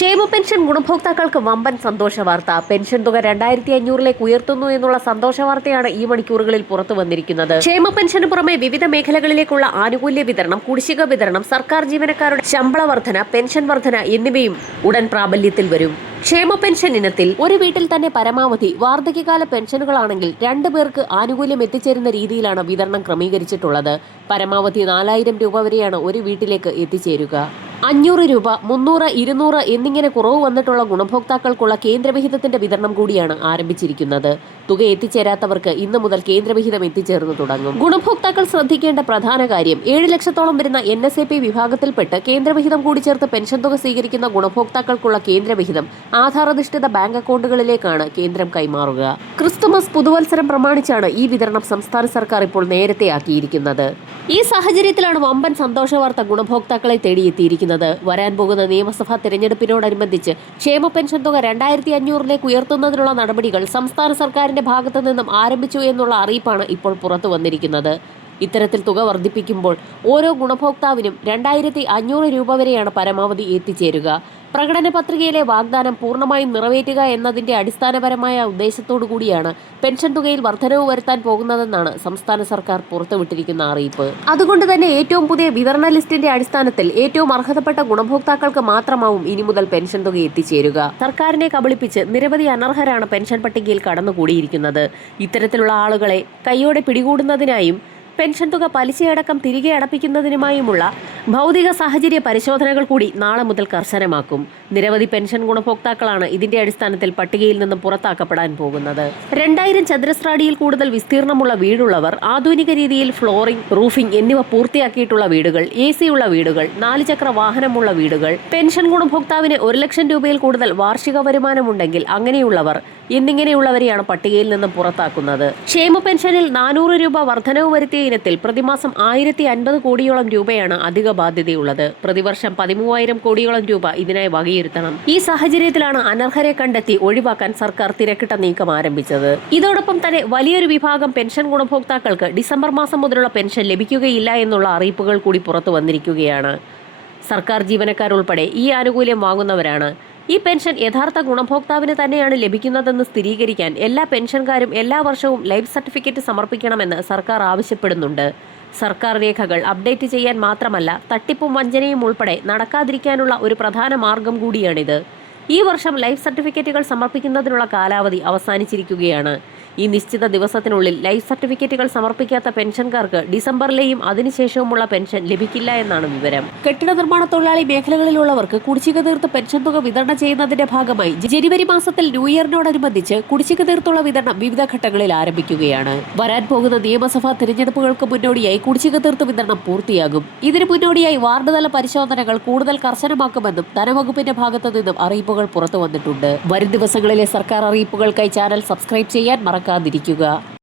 ക്ഷേമ പെൻഷൻ ഗുണഭോക്താക്കൾക്ക് വമ്പൻ സന്തോഷ വാർത്ത. പെൻഷൻ തുക രണ്ടായിരത്തി അഞ്ഞൂറിലേക്ക് ഉയർത്തുന്നു എന്നുള്ള സന്തോഷ വാർത്തയാണ് ഈ മണിക്കൂറുകളിൽ പുറത്തു വന്നിരിക്കുന്നത്. ക്ഷേമ പെൻഷന് പുറമെ വിവിധ മേഖലകളിലേക്കുള്ള ആനുകൂല്യ വിതരണം കുടിശ്ശിക വിതരണം സർക്കാർ ജീവനക്കാരുടെ ശമ്പള വർധന പെൻഷൻ വർധന എന്നിവയും ഉടൻ പ്രാബല്യത്തിൽ വരും. ക്ഷേമ പെൻഷൻ ഇനത്തിൽ ഒരു വീട്ടിൽ തന്നെ പരമാവധി വാർദ്ധക്യകാല പെൻഷനുകളാണെങ്കിൽ രണ്ടു പേർക്ക് ആനുകൂല്യം എത്തിച്ചേരുന്ന രീതിയിലാണ് വിതരണം ക്രമീകരിച്ചിട്ടുള്ളത്. പരമാവധി നാലായിരം രൂപ വരെയാണ് ഒരു വീട്ടിലേക്ക് എത്തിച്ചേരുക. അഞ്ഞൂറ് രൂപ മുന്നൂറ് ഇരുന്നൂറ് എന്നിങ്ങനെ കുറവ് വന്നിട്ടുള്ള ഗുണഭോക്താക്കൾക്കുള്ള കേന്ദ്രവിഹിതത്തിന്റെ വിതരണം കൂടിയാണ് ആരംഭിച്ചിരിക്കുന്നത്. തുക എത്തിച്ചേരാത്തവർക്ക് ഇന്ന് മുതൽ കേന്ദ്രവിഹിതം എത്തിച്ചേർന്നു തുടങ്ങും. ഗുണഭോക്താക്കൾ ശ്രദ്ധിക്കേണ്ട പ്രധാന കാര്യം ഏഴ് ലക്ഷത്തോളം വരുന്ന എൻ എസ് എ പി വിഭാഗത്തിൽപ്പെട്ട് കേന്ദ്രവിഹിതം കൂടി ചേർത്ത് പെൻഷൻ തുക സ്വീകരിക്കുന്ന ഗുണഭോക്താക്കൾക്കുള്ള കേന്ദ്രവിഹിതം ആധാരധിഷ്ഠിത ബാങ്ക് അക്കൗണ്ടുകളിലേക്കാണ് കേന്ദ്രം കൈമാറുക. ക്രിസ്തുമസ് പുതുവത്സരം പ്രമാണിച്ചാണ് ഈ വിതരണം സംസ്ഥാന സർക്കാർ ഇപ്പോൾ നേരത്തെ ആക്കിയിരിക്കുന്നത്. ഈ സാഹചര്യത്തിലാണ് വമ്പൻ സന്തോഷവാർത്ത ഗുണഭോക്താക്കളെ തേടിയെത്തിയിരിക്കുന്നത്. വരാൻ പോകുന്ന നിയമസഭാ തെരഞ്ഞെടുപ്പിനോടനുബന്ധിച്ച് ക്ഷേമ പെൻഷൻ തുക രണ്ടായിരത്തി അഞ്ഞൂറിലേക്ക് ഉയർത്തുന്നതിനുള്ള നടപടികൾ സംസ്ഥാന സർക്കാരിന്റെ ഭാഗത്തു നിന്നും ആരംഭിച്ചു എന്നുള്ള അറിയിപ്പാണ് ഇപ്പോൾ പുറത്തു വന്നിരിക്കുന്നത്. ഇത്തരത്തിൽ തുക വർദ്ധിപ്പിക്കുമ്പോൾ ഓരോ ഗുണഭോക്താവിനും രണ്ടായിരത്തി അഞ്ഞൂറ് രൂപ വരെയാണ് പരമാവധി എത്തിച്ചേരുക. പ്രകടന പത്രികയിലെ വാഗ്ദാനം പൂർണമായും നിറവേറ്റുക എന്നതിന്റെ അടിസ്ഥാനപരമായ ഉദ്ദേശത്തോടു കൂടിയാണ് പെൻഷൻ തുകയിൽ വർധനവ് വരുത്താൻ പോകുന്നതെന്നാണ് സംസ്ഥാന സർക്കാർ പുറത്തുവിട്ടിരിക്കുന്ന അറിയിപ്പ്. അതുകൊണ്ട് തന്നെ ഏറ്റവും പുതിയ വിതരണ ലിസ്റ്റിന്റെ അടിസ്ഥാനത്തിൽ ഏറ്റവും അർഹതപ്പെട്ട ഗുണഭോക്താക്കൾക്ക് മാത്രമാവും ഇനി മുതൽ പെൻഷൻ തുക എത്തിച്ചേരുക. സർക്കാരിനെ കബളിപ്പിച്ച് നിരവധി അനർഹരാണ് പെൻഷൻ പട്ടികയിൽ കടന്നുകൂടിയിരിക്കുന്നത്. ഇത്തരത്തിലുള്ള ആളുകളെ കൈയോടെ പിടികൂടുന്നതിനായും പെൻഷൻ തുക പലിശയടക്കം തിരികെ അടപ്പിക്കുന്നതിനുമായുമുള്ള ഭൗതിക സാഹചര്യ പരിശോധനകൾ കൂടി നാളെ മുതൽ കർശനമാക്കും. നിരവധി പെൻഷൻ ഗുണഭോക്താക്കളാണ് ഇതിന്റെ അടിസ്ഥാനത്തിൽ പട്ടികയിൽ നിന്ന് പുറത്താക്കപ്പെടാൻ പോകുന്നത്. രണ്ടായിരം ചതുരശ്രാടിയിൽ കൂടുതൽ വിസ്തീർണമുള്ള വീടുള്ളവർ ആധുനിക രീതിയിൽ ഫ്ലോറിംഗ് റൂഫിംഗ് എന്നിവ പൂർത്തിയാക്കിയിട്ടുള്ള വീടുകൾ എ സിയുള്ള വീടുകൾ നാല് ചക്ര വാഹനമുള്ള വീടുകൾ പെൻഷൻ ഗുണഭോക്താവിന് ഒരു ലക്ഷം രൂപയിൽ കൂടുതൽ വാർഷിക വരുമാനമുണ്ടെങ്കിൽ അങ്ങനെയുള്ളവർ എന്നിങ്ങനെയുള്ളവരെയാണ് പട്ടികയിൽ നിന്ന് പുറത്താക്കുന്നത്. ക്ഷേമ പെൻഷനിൽ നാനൂറ് രൂപ വർധനവ് വരുത്തിയ ഇനത്തിൽ പ്രതിമാസം ആയിരത്തി അൻപത് കോടിയോളം രൂപയാണ് അധിക ബാധ്യതയുള്ളത് പ്രതിവർഷം പതിമൂവായിരം കോടിയോളം രൂപ ഇതിനായി വകയിരുത്തണം. ഈ സാഹചര്യത്തിലാണ് അനർഹരെ കണ്ടെത്തി ഒഴിവാക്കാൻ സർക്കാർ തിരക്കിട്ട നീക്കം ആരംഭിച്ചത്. ഇതോടൊപ്പം തന്നെ വലിയൊരു വിഭാഗം പെൻഷൻ ഗുണഭോക്താക്കൾക്ക് ഡിസംബർ മാസം മുതലുള്ള പെൻഷൻ ലഭിക്കുകയില്ല എന്നുള്ള അറിയിപ്പുകൾ കൂടി പുറത്തു വന്നിരിക്കുകയാണ്. സർക്കാർ ജീവനക്കാരുൾപ്പെടെ ഈ ആനുകൂല്യം വാങ്ങുന്നവരാണ്. ഈ പെൻഷൻ യഥാർത്ഥ ഗുണഭോക്താവിന് തന്നെയാണ് ലഭിക്കുന്നതെന്ന് സ്ഥിരീകരിക്കാൻ എല്ലാ പെൻഷൻകാരും എല്ലാ വർഷവും ലൈഫ് സർട്ടിഫിക്കറ്റ് സമർപ്പിക്കണമെന്ന് സർക്കാർ ആവശ്യപ്പെടുന്നുണ്ട്. സർക്കാർ രേഖകൾ അപ്ഡേറ്റ് ചെയ്യാൻ മാത്രമല്ല തട്ടിപ്പും വഞ്ചനയും ഉൾപ്പെടെ നടക്കാതിരിക്കാനുള്ള ഒരു പ്രധാന മാർഗം കൂടിയാണിത്. ഈ വർഷം ലൈഫ് സർട്ടിഫിക്കറ്റുകൾ സമർപ്പിക്കുന്നതിനുള്ള കാലാവധി അവസാനിച്ചിരിക്കുകയാണ്. ഈ നിശ്ചിത ദിവസത്തിനുള്ളിൽ ലൈഫ് സർട്ടിഫിക്കറ്റുകൾ സമർപ്പിക്കാത്ത പെൻഷൻകാർക്ക് ഡിസംബറിലെയും അതിനുശേഷവുമുള്ള പെൻഷൻ ലഭിക്കില്ല എന്നാണ് വിവരം. കെട്ടിട നിർമ്മാണ തൊഴിലാളി മേഖലകളിലുള്ളവർക്ക് കുടിശ്ശിക തീർത്ത് പെൻഷൻ തുക വിതരണം ചെയ്യുന്നതിന്റെ ഭാഗമായി ജനുവരി മാസത്തിൽ ന്യൂ ഇയറിനോടനുബന്ധിച്ച് കുടിശ്ശിക തീർത്തുള്ള വിതരണം വിവിധ ഘട്ടങ്ങളിൽ ആരംഭിക്കുകയാണ്. വരാൻ പോകുന്ന നിയമസഭാ തിരഞ്ഞെടുപ്പുകൾക്ക് മുന്നോടിയായി കുടിശ്ശിക തീർത്ത് വിതരണം പൂർത്തിയാകും. ഇതിനു മുന്നോടിയായി വാർഡുതല പരിശോധനകൾ കൂടുതൽ കർശനമാക്കുമെന്നും ധനവകുപ്പിന്റെ ഭാഗത്തു നിന്നും അറിയിപ്പുകൾ പുറത്തു വന്നിട്ടുണ്ട്. വരും ദിവസങ്ങളിലെ സർക്കാർ അറിയിപ്പുകൾക്കായി ചാനൽ സബ്സ്ക്രൈബ് ചെയ്യാൻ മറക്കാതിരിക്കുക